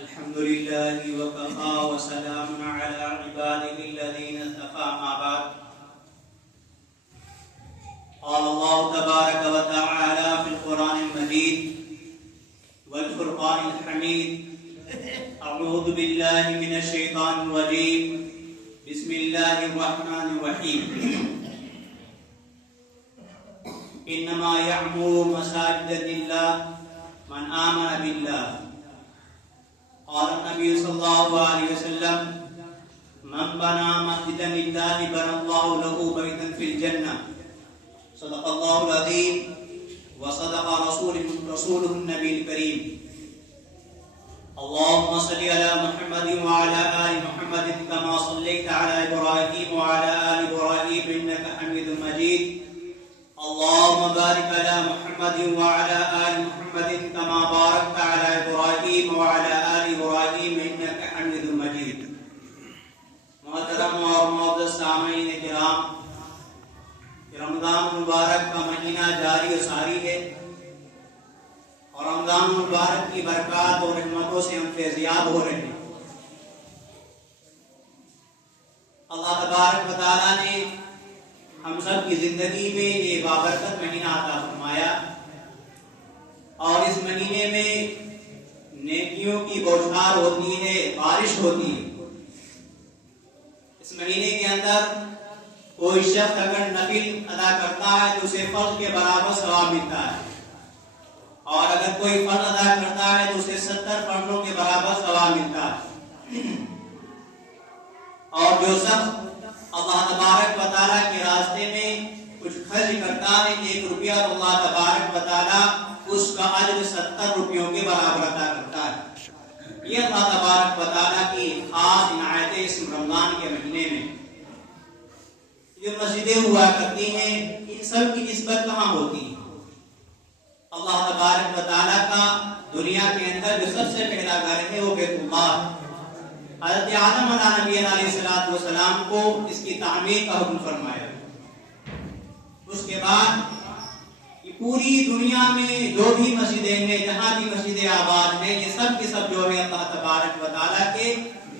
الحمد لله وكفى وسلام على عباده الذين اصطفى ما بعد قال الله تبارك وتعالى في القرآن المجيد والفرقان الحميد أعوذ بالله من الشيطان الرجيم بسم الله الرحمن الرحيم إنما يعمر مساجد الله من آمن بالله قال النبي صلى الله عليه وسلم من بنى مسجدا لله بنى الله له بيتا في الجنة صدق الله العظيم وصدق رسوله النبي الكريم اللهم صل على محمد وعلى آل محمد كما صليت على إبراهيم وعلى آل إبراهيم إنك حميد مجيد اللهم بارك على محمد وعلى آل محمد كما باركت على إبراهيم وعلى آل إبراهيم إنك حميد مجيد. محترم اور معزز سامعین کرام، رمضان مبارک کا مہینہ جاری و ساری ہے اور رمضان مبارک کی برکات اور رحمتوں سے ہم فیضیاب ہو رہے ہیں. اللہ تبارک و تعالیٰ نے ہم سب کی زندگی میں یہ بابرکت مہینہ عطا فرمایا اور اس مہینے میں نیکیوں کی بوچھار ہوتی ہے، بارش ہوتی ہے. اس مہینے کے اندر کوئی شخص اگر نفل ادا کرتا ہے تو اسے فرض کے برابر ثواب ملتا ہے اور اگر کوئی فرض ادا کرتا ہے تو اسے 70 فرضوں کے برابر ثواب ملتا ہے. اور جو شخص اللہ تبارک و تعالیٰ کے راستے میں کچھ خرچ کرتا ہے 1 روپیہ تو اللہ تبارک و تعالیٰ اس کا اجر 70 روپیوں کے برابر عطا کرتا ہے. یہ اللہ تبارک و تعالیٰ کی خاص عنایتیں اس رمضان کے مہینے میں. جو مسجدیں ہوا کرتی ہیں ان سب کی نسبت کہاں ہوتی ہے؟ اللہ تبارک و تعالیٰ کا دنیا کے اندر جو سب سے پہلا گھر ہے وہ بیت اللہ. حضرت آدم علیہ نبی علیہ السلام کو اس کی تعمیر کا حکم فرمایا. اس کے بعد یہ پوری دنیا میں جو بھی مسجدیں ہیں، جہاں بھی مسجدیں آباد ہیں، یہ سب کی سب جو ہے اللہ تبارک و تعالیٰ کے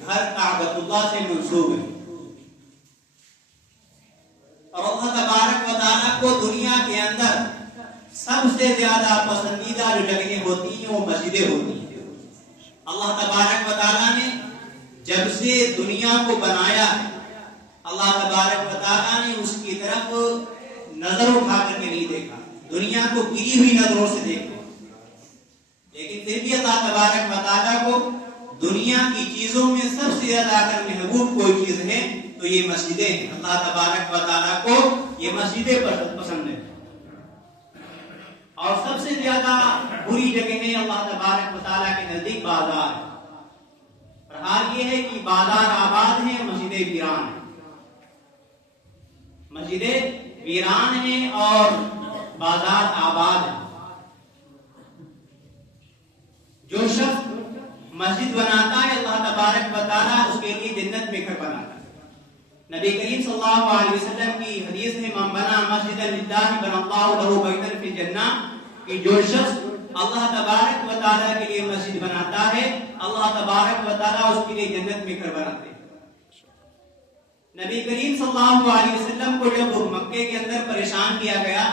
گھر کعبۃ اللہ سے منسوب ہیں. اور اللہ تبارک و تعالیٰ کو دنیا کے اندر سب سے زیادہ پسندیدہ جو جگہیں ہوتی ہیں وہ مسجدیں ہوتی ہیں. اللہ تبارک و تعالیٰ نے جب سے دنیا کو بنایا اللہ تبارک و تعالیٰ نے اس کی طرف نظر اٹھا کر کے نہیں دیکھا، دنیا کو گری ہوئی نظروں سے دیکھا. لیکن پھر بھی اللہ تبارک و تعالیٰ کو دنیا کی چیزوں میں سب سے زیادہ اگر محبوب کوئی چیز ہے تو یہ مسجدیں ہیں. اللہ تبارک و تعالیٰ کو یہ مسجدیں پسند ہیں. اور سب سے زیادہ بری جگہیں اللہ تبارک و تعالیٰ کے نزدیک بازار ہے. حال یہ ہے کہ بازار آباد ہیں، مسجدیں ویران ہیں. مسجدیں ویران ہیں اور بازار آباد ہیں. جو شخص مسجد بناتا ہے اللہ تبارک و تعالیٰ اس کے لیے جنت میں گھر بناتا ہے. نبی کریم صلی اللہ علیہ وسلم کی حدیث ہے من بنا مسجدا للہ بنى اللہ له بیتا فی الجنہ، کہ جو شخص اللہ تبارک و تعالیٰ کے لیے مسجد بناتا ہے اللہ تبارک و تعالیٰ اس کے لیے جنت میں گھر بناتے ہیں. نبی کریم صلی اللہ علیہ وسلم کو جب مکے کے اندر پریشان کیا گیا،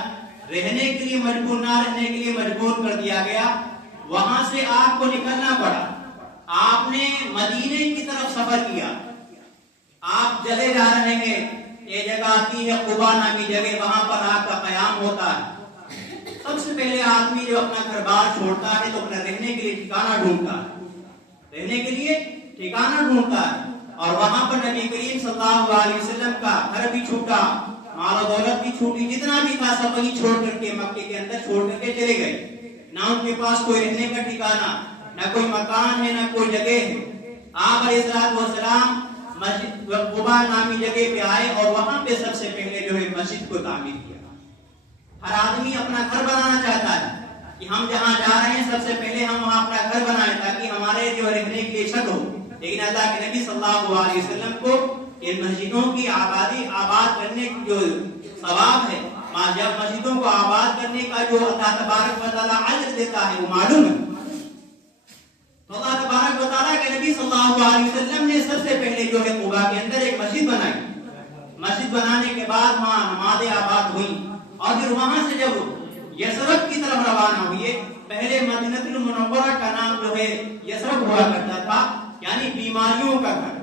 رہنے کے لیے مجبور نہ رہنے کے لیے مجبور کر دیا گیا، وہاں سے آپ کو نکلنا پڑا. آپ نے مدینے کی طرف سفر کیا. آپ چلے جا رہے ہیں، یہ جگہ آتی ہے قباء نامی جگہ، وہاں پر آپ کا قیام ہوتا ہے. سب سے پہلے آدمی جو اپنا گھر بار چھوڑتا ہے تو اپنا رہنے کے لیے ٹھکانہ ڈھونڈتا ہے، رہنے کے لیے ٹھکانہ ڈھونڈتا ہے. اور وہاں پر نبی کریم صلی اللہ علیہ وسلم کا گھر بھی چھوٹا، مال و دولت بھی چھوٹی، جتنا بھی تھا سب وہی چھوڑ کر کے مکے کے اندر چھوڑ کر کے چلے گئے. نہ ان کے پاس کوئی رہنے کا ٹھکانہ، نہ کوئی مکان ہے، نہ کوئی جگہ ہے. آپ علیہ السلام مسجد قباء نامی جگہ پہ آئے اور وہاں پہ سب سے پہلے جو ہے مسجد کو تعمیر کیا. ہر آدمی اپنا گھر بنانا چاہتا ہے کہ ہم جہاں جا رہے ہیں سب سے پہلے ہم وہاں اپنا گھر بنائیں تاکہ ہمارے جو رہنے کے لیے چھت ہو. لیکن اللہ کے نبی صلی اللہ علیہ وسلم کو ان مسجدوں کی آباد کرنے کی جو ثواب ہے، جب مسجدوں کو آباد کرنے کا جو اللہ تبارک و تعالیٰ اجر دیتا ہے وہ معلوم ہے. تو اللہ تبارک و تعالیٰ اللہ علیہ وسلم نے سب سے پہلے جو ہے قباء کے اندر ایک مسجد بنائی. مسجد بنانے کے بعد وہاں نمازیں آباد ہوئی اور پھر وہاں سے جب یثرب کی طرف روانہ ہوئے. پہلے مدینہ المنورہ کا نام جو ہے یثرب ہوا کرتا تھا, یعنی بیماریوں کا گھر.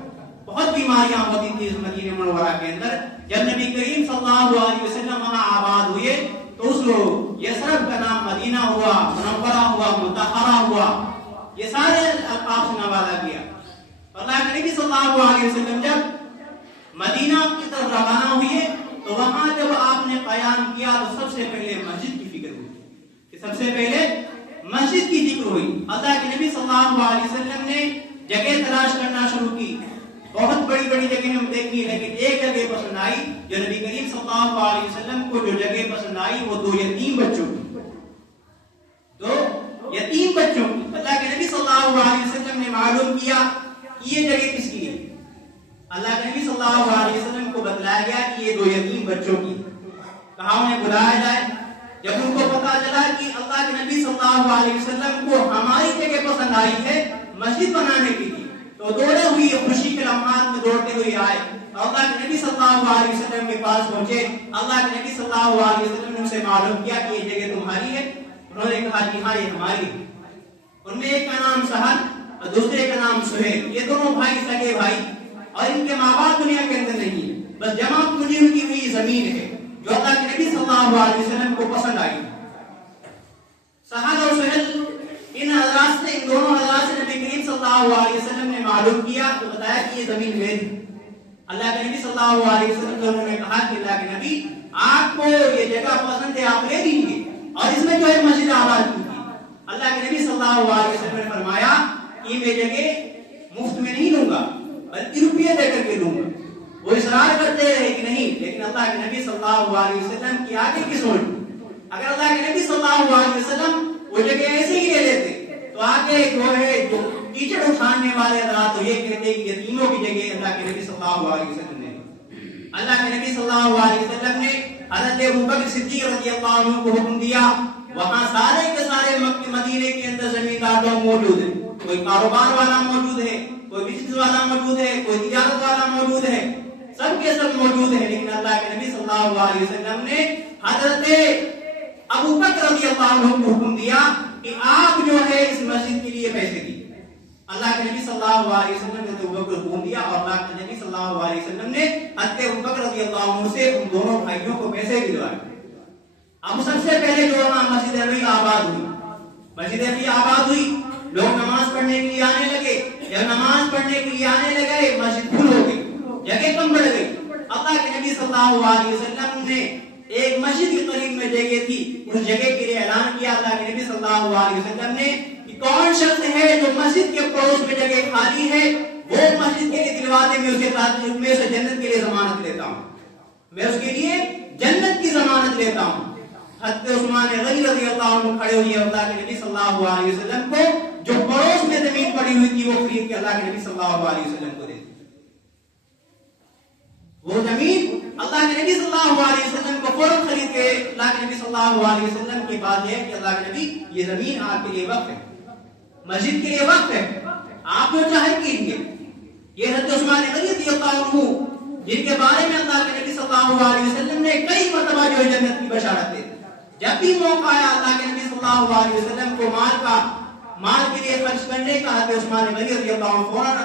بہت بیماریاں ہوتی تھی اس مدینہ منورہ کے اندر. جب نبی کریم صلی اللہ علیہ وسلم وہاں آباد ہوئے تو اس یثرب کا نام مدینہ ہوا, منورہ ہوا, مطہرہ ہوا. یہ سارے القاب سے نوازا گیا. اللہ کے نبی صلی اللہ علیہ وسلم جب مدینہ کی طرف روانہ ہوئے تو وہاں جب آپ نے قیام کیا تو سب سے پہلے مسجد کی فکر ہوئی. سب سے پہلے مسجد کی فکر ہوئی. اللہ کے نبی صلی اللہ علیہ وسلم نے جگہ تلاش کرنا شروع کی. بہت بڑی بڑی جگہ ہم دیکھی, لیکن ایک جگہ پسند آئی جو نبی کریم صلی اللہ علیہ وسلم کو جو جگہ پسند آئی وہ 2 یتیم بچوں کی. 2 یتیم بچوں کی. اللہ کے نبی صلی اللہ علیہ وسلم نے معلوم کیا کہ یہ جگہ کس کی ہے. اللہ کے نبی صلی اللہ علیہ وسلم کو بتلایا گیا کہ یہ 2 یتیم بچوں کی. کہا انہیں بلایا جائے. جب ان کو پتا چلا کہ اللہ کے نبی صلی اللہ علیہ وسلم کو ہماری جگہ پسند آئی ہے مسجد بنانے کے لیے, تو دوڑے ہوئی خوشی کے لمحات میں دوڑتے ہوئے آئے. اللہ کے نبی صلی اللہ علیہ وسلم کے پاس پہنچے. اللہ کے نبی صلی اللہ علیہ وسلم نے ان سے معلوم کیا کہ یہ جگہ تمہاری ہے. انہوں نے کہا کہ ہاں یہ ہماری ہے. ان میں ایک کا نام سہل اور دوسرے کا نام سہیل. یہ دونوں بھائی سگے بھائی, اور ان کے ماں باپ دنیا کے اندر نہیں ہے, بس جمع پوری ان کی ہوئی زمین ہے جو اللہ کے نبی صلی اللہ علیہ وسلم کو پسند آئی. سہل اور سہیل ان حضرات سے, ان دونوں حضرات سے نبی کریم صلی اللہ علیہ وسلم نے معلوم کیا تو بتایا کہ یہ زمین میری. اللہ کے نبی صلی اللہ علیہ وسلم کو انہوں نے کہا کہ اللہ کے نبی آپ کو یہ جگہ پسند ہے, آپ لے لیجیے اور اس میں جو ہے مسجد آباد کیجیے. اللہ کے نبی صلی اللہ علیہ وسلم نے فرمایا کہ میں جگہ مفت میں نہیں لوں گا بلکہ روپیے دے کر کے لوں گا. وہ اصرار کرتے رہے کہ نہیں, لیکن اللہ کے نبی صلی اللہ علیہ وسلم کی آگے کی سوچ. اگر اللہ کے نبی صلی اللہ علیہ وسلم وہ جگہ ایسے ہی لے لیتے تو آگے جو ہے جو کیچڑ اٹھانے والے حضرات تو یہ کہتے کہ یتیموں کی جگہ اللہ کے نبی صلی اللہ علیہ وسلم نے. اللہ کے نبی صلی اللہ علیہ وسلم نے حضرت ابوبکر صدیق رضی اللہ عنہ کو حکم دیا. وہاں سارے کے سارے مکہ مدینے کے اندر زمیندار لوگ موجود ہیں. کوئی کاروبار والا موجود ہے, کوئی بزنس والا موجود ہے, کوئی تجارت والا موجود ہے, سب کے سب موجود ہیں. لیکن اللہ کے نبی صلی اللہ علیہ وسلم نے حضرت ابوبکر رضی اللہ عنہ کو حکم دیا کہ آپ جو ہے اس مسجد کے لیے پیسے دیجیے. اللہ کے نبی صلی اللہ علیہ وسلم نے ابوبکر کو حکم دیا اور اللہ کے نبی صلی اللہ علیہ وسلم نے حضرت ابوبکر رضی اللہ عنہ سے ان دونوں بھائیوں کو پیسے دلوائے. اب سب سے پہلے جو مسجد نبوی آباد ہوئی, مسجد نبوی آباد ہوئی, لوگ نماز پڑھنے کے لیے آنے لگے. جب نماز پڑھنے کے لیے آنے لگے مسجد کھل ہو گئی, جگہ کم بڑھ گئی. اللہ کے نبی صلی اللہ علیہ وسلم نے ایک مسجد کے قریب میں جگہ تھی, اس جگہ کے لیے اعلان کیا اللہ کے نبی صلی اللہ علیہ وسلم نے کہ کون شخص ہے جو مسجد کے پڑوس میں جگہ خالی ہے وہ مسجد کے لیے دلوا دے, میں اسے جنت کے لیے ضمانت لیتا ہوں, میں اس کے لیے جنت کی ضمانت لیتا ہوں. حضرت عثمان غنی رضی اللہ عنہ کھڑے ہوئے اللہ کے نبی صلی اللہ علیہ وسلم کو جو پڑوس میں زمین پڑی ہوئی تھی وہ خرید کے اللہ کے نبی صلی اللہ علیہ وسلم کو دے دی. وہ زمین اللہ کے نبی صلی اللہ علیہ وسلم کو فوراً خرید کے اللہ کے نبی صلی اللہ علیہ وسلم کی بات ہے کہ اللہ کے نبی یہ زمین آپ کے لیے وقف ہے, مسجد کے لیے وقف ہے, آپ جو چاہے کیجیے. یہ حضرت عثمان غنی رضی اللہ عنہ جن کے بارے میں اللہ کے نبی صلی اللہ علیہ وسلم نے کئی مرتبہ جو ہے جنت کی بشارت دی. جب بھی موقع آیا اللہ کے نبی صلی اللہ علیہ وسلم کو مال کے لیے خرچ کرنے کا, حضرت عثمان غنی رضی اللہ عنہ فوراً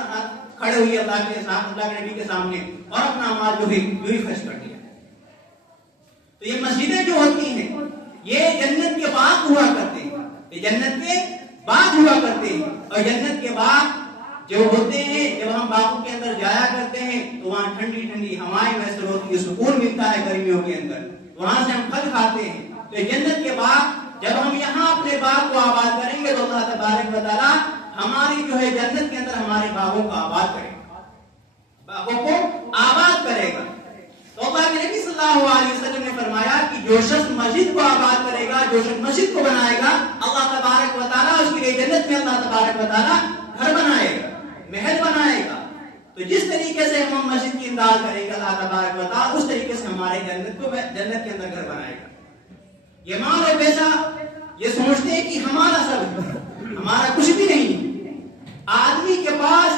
کھڑے ہوئے اللہ کے نبی کے سامنے اور اپنا مال جو ہی خرچ کر دیا. تو یہ مسجدیں جو ہوتی ہیں یہ جنت کے باغ ہوا کرتے ہیں, یہ جنت کے باغ ہوا کرتے ہیں. اور جنت کے باغ جو ہوتے ہیں جب ہم باغوں کے اندر جایا کرتے ہیں تو وہاں ٹھنڈی ٹھنڈی ہوائیں میسر ہوتی ہے, سکون ملتا ہے گرمیوں کے اندر, وہاں سے ہم پھل کھاتے ہیں. تو جنت کے باغ جب ہم یہاں اپنے باغ کو آباد کریں گے تو اللہ تبارک و تعالیٰ ہماری جو ہے جنت کے اندر ہمارے باغوں کو آباد کرے گا, باغوں کو آباد کرے گا. تو اللہ کے نبی صلی اللہ علیہ وسلم نے فرمایا کہ جو شخص مسجد کو آباد کرے گا, جو شخص مسجد کو بنائے گا, اللہ تبارک و تعالیٰ اس کے لیے جنت میں اللہ تبارک و تعالیٰ گھر بنائے گا, محل بنائے گا. تو جس طریقے سے ہم مسجد کی امداد کریں گے اللہ تبارک و تعالیٰ اس طریقے سے ہمارے جنت کے اندر گھر بنائے گا. یہ مال اور پیسہ یہ سوچتے ہیں کہ ہمارا سب, ہمارا کچھ بھی نہیں. آدمی کے پاس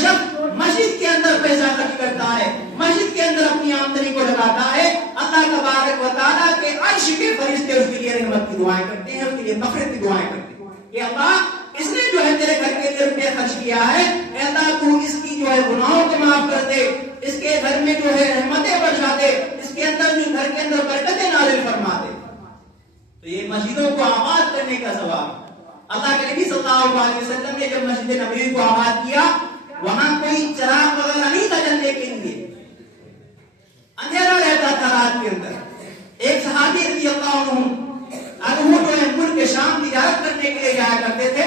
شخص مسجد کے اندر پیسہ خرچ کرتا ہے، مسجد کے اندر اپنی آمدنی کو لگاتا ہے، اللہ تبارک و تعالیٰ کے عرش کے فرشتے اس کے لیے رحمت کی دعائیں کرتے ہیں، اس کے لیے مغفرت کی دعائیں کرتے ہیں کہ اللہ اس نے جو ہے تیرے گھر کے لیے روپے خرچ کیا ہے، اے اللہ تو اس کی جو ہے گناہوں کو معاف کر دے، اس کے گھر میں جو ہے رحمتیں برسا دے، اس کے اندر جو گھر کے اندر برکتیں نازل فرما دے۔ تو یہ مسجدوں کو آباد کرنے کا ثواب۔ اللہ کے نبی صلی اللہ علیہ وسلم نے جب مسجد نبوی کو آباد کیا، وہاں کوئی چراغ وغیرہ نہیں تھا جلنے کے لیے، اندھیرا رہتا تھا رات کے اندر۔ ایک صحابی رضی اللہ عنہ جو ہے ملک شام تجارت کرنے کے لیے جایا کرتے تھے،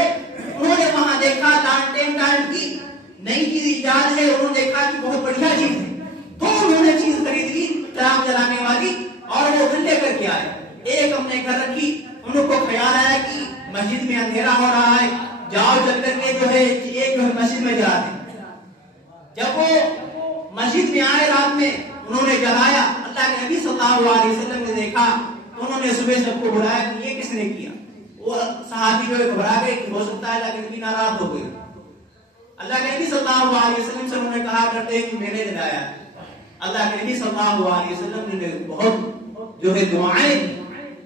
انہوں نے وہاں دیکھا لانٹین کی نئی چیز ایجاد ہے، انہوں نے دیکھا کہ بہت بڑھیا چیز ہے، تو انہوں نے چیز خرید لی چراغ جلانے والی، اور وہ لے کر کے آئے، ایک ہم نے گھر رکھی۔ انہوں کو خیال آیا کہ مسجد میں اندھیرا ہو رہا ہے، جاؤ چل کر کے جو ہے ایک جو ہے مسجد میں جلا دیں۔ جب وہ مسجد میں آئے رات میں، انہوں نے جلایا، اللہ کے نبی صلی اللہ علیہ وسلم نے دیکھا، انہوں نے صبح سب کو بلایا کہ یہ کس نے کیا؟ وہ صحابی جو گھبرا گئے کہ ہو سکتا ہے اللہ کے نبی ناراض ہو گئے۔ اللہ کے نبی صلی اللہ علیہ وسلم سے انہوں نے کہا کرتے کہ میں نے جلایا۔ اللہ کے نبی صلی اللہ علیہ وسلم نے بہت جو ہے دعائیں دی،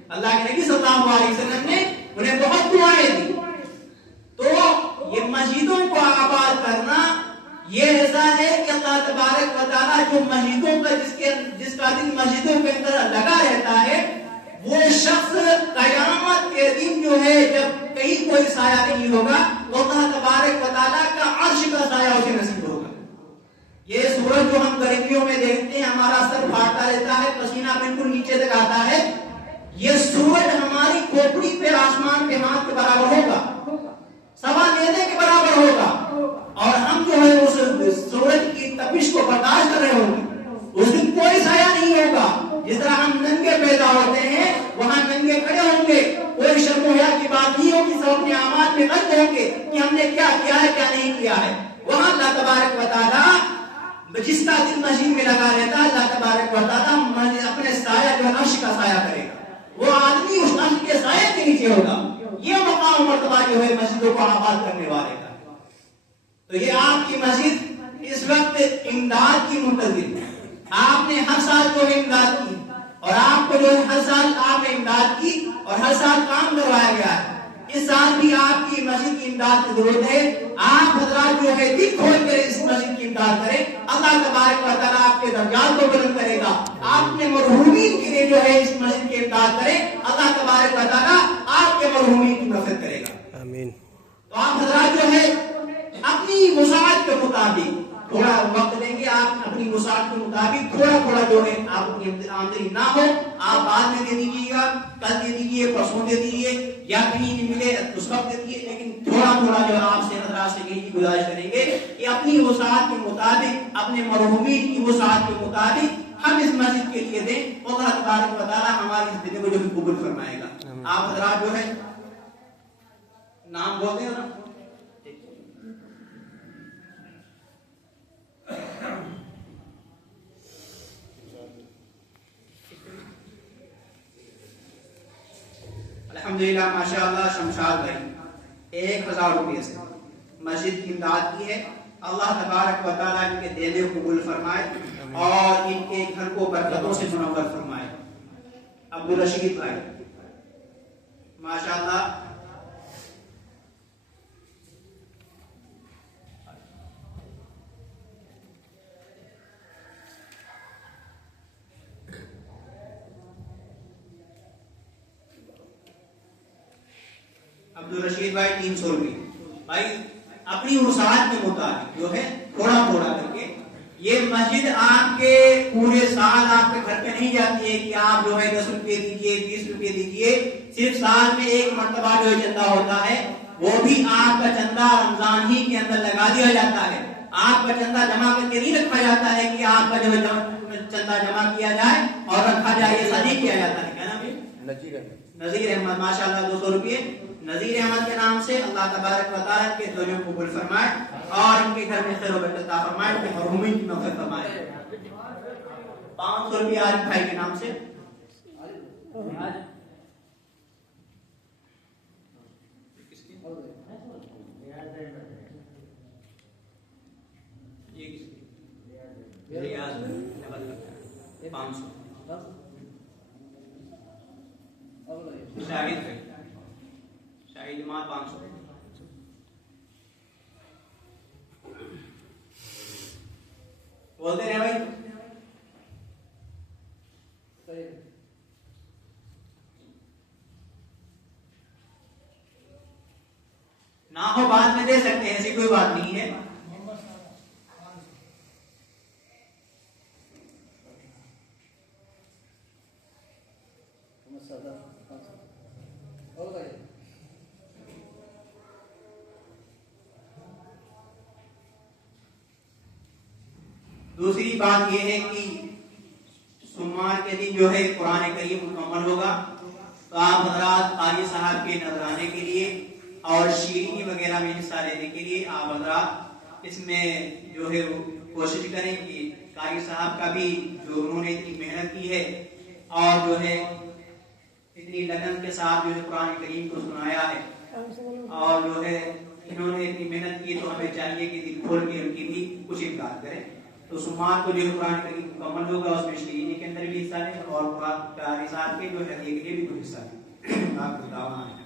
اللہ کے نبی صلی اللہ علیہ وسلم نے انہیں بہت دعائیں دی۔ تو یہ مسجدوں کو آباد کرنا یہ ایسا ہے کہ اللہ تبارک و تعالیٰ جو مسجدوں کا جس کا دن مسجدوں کے اندر لگا رہتا ہے، وہ شخص قیامت کے دن جو ہے جب کہیں کوئی سایہ نہیں ہوگا، تو اللہ تبارک و تعالیٰ کا عرش کا سایہ اسے نصیب ہوگا۔ یہ سورج جو ہم گرمیوں میں دیکھتے ہیں، ہمارا سر پھاٹتا رہتا ہے، پسینہ بالکل نیچے تک آتا ہے، یہ سورج ہماری کھوپڑی پہ آسمان کے ہاتھ کے برابر ہوگا، سوا نیزے کے برابر ہوگا، اور ہم جو ہے اس سورج کی تپش کو برداشت کر رہے ہوں گے۔ اس دن کوئی سایہ نہیں ہوگا، جس طرح ہم ننگے پیدا ہوتے ہیں وہاں ننگے کھڑے ہوں گے، کوئی شرم و حیا کی بات نہیں ہوگی، سب اپنے اعمال میں غرق ہوں گے کہ ہم نے کیا کیا ہے کیا نہیں کیا ہے۔ وہاں اللہ تبارک و تعالیٰ جس کا دل مسجد میں لگا رہتا ہے، اللہ تبارک و تعالیٰ اپنے سایہ جو عرش کا سایہ کرے گا، وہ آدمی اس عرش کے سایہ کے نیچے ہوگا۔ یہ مقام مرتبہ جو ہے مسجدوں کو آباد کرنے والے کا۔ تو یہ آپ کی مسجد اس وقت امداد کی منتظر ہے، آپ نے ہر سال جو ہے امداد کی، اور آپ کو جو ہے ہر سال آپ نے امداد کی اور ہر سال کام کروایا گیا ہے۔ اس سال بھی آپ کی مسجد کی امداد کی ضرورت ہے۔ آپ حضرات جو ہے دل کھول کر اس مسجد کی امداد کریں، اللہ تبارک و تعالیٰ آپ کے درجات کو بلند کرے گا۔ آپ نے مرحومین کے لیے جو ہے اس مسجد کی امداد کریں، اللہ تبارک و تعالیٰ آپ کے مرحومین کی مدد کرے گا۔ آمین۔ تو آپ حضرات جو ہے اپنی وسعت کے مطابق تھوڑا وقت دیں گے، آپ اپنی وسعت کے مطابق تھوڑا تھوڑا جو ہے آپ کی آمدنی نہ ہو، آپ بعد میں دے دیجیے گا، کل دے دیجیے، پرسوں دے دیجیے، یا کہیں نہیں ملے اس وقت دے دیجیے، لیکن تھوڑا تھوڑا جو آپ سے حضرات سے یہی گزارش کریں گے کہ اپنی وسعت کے مطابق، اپنے مرحومین کی وسعت کے مطابق ہم اس مسجد کے لیے دیں، اللہ تبارک و تعالیٰ ہماری اس دل کو جو ہے قبول فرمائے گا۔ آپ حضرات جو ہے نام بولتے ہیں نا، الحمدللہ ماشاءاللہ شمشاد بھائی 1000 روپے سے مسجد کی امداد کی ہے۔ اللہ تبارک و تعالیٰ ان کے دینے کو قبول فرمائے اور ان کے گھر کو برکتوں سے منور فرمائے۔ عبدالرشید بھائی ماشاءاللہ عبدالرشید بھائی 300 روپے۔ بھائی اپنی وسعت کے مطابق جو ہے تھوڑا تھوڑا کر کے، یہ مسجد آپ کے پورے سال آپ کے گھر پہ نہیں جاتی ہے کہ آپ جو ہے 10 روپے دیجیے، 20 روپے دیجیے، صرف سال میں ایک مرتبہ جو چندہ ہوتا ہے، وہ بھی آپ کا چندہ رمضان ہی کے اندر لگا دیا جاتا ہے۔ آپ کا چندہ جمع کر کے نہیں رکھا جاتا ہے کہ آپ کا جو چندہ جمع کیا جائے اور رکھا جائے، ایسا نہیں کیا جاتا ہے۔ کیا نام ہے؟ نذیر احمد ماشاءاللہ 200 روپے۔ نذیر احمد کے نام سے اللہ تبارک و تعالیٰ کے دعائیں قبول فرمائے اور ان کے گھر میں خیر و برکت عطا فرمائے، ان کے مرحومین کی مغفرت فرمائے۔ 500 روپے عارف بھائی کے نام سے۔ 500 شاہد جماعت 500 بولتے رہے بھائی. نہ ہو بعد میں دے سکتے ہیں، ایسی کوئی بات نہیں ہے. دوسری بات یہ ہے کہ سوموار کے دن جو ہے قرآن کریم مکمل ہوگا، تو آپ حضرات قاری صاحب کے نذرانے کے لیے اور شیرینی وغیرہ میں حصہ لینے کے لیے آپ حضرات اس میں جو ہے کوشش کریں کہ قاری صاحب کا بھی جو انہوں نے اتنی محنت کی ہے اور جو ہے اتنی لگن کے ساتھ جو ہے قرآن کریم کو سنایا ہے اور جو ہے انہوں نے اتنی محنت کی، تو ہمیں چاہیے کہ دل کھول کے ان کی بھی کچھ امداد کریں. تو سوموار کو جو قرآن کریم مکمل ہوگا اس میں شیرینی کے اندر بھی حصہ لیں اور قرآن قاری صاحب کے جو ہدیے کے لیے بھی کچھ حصہ لیں.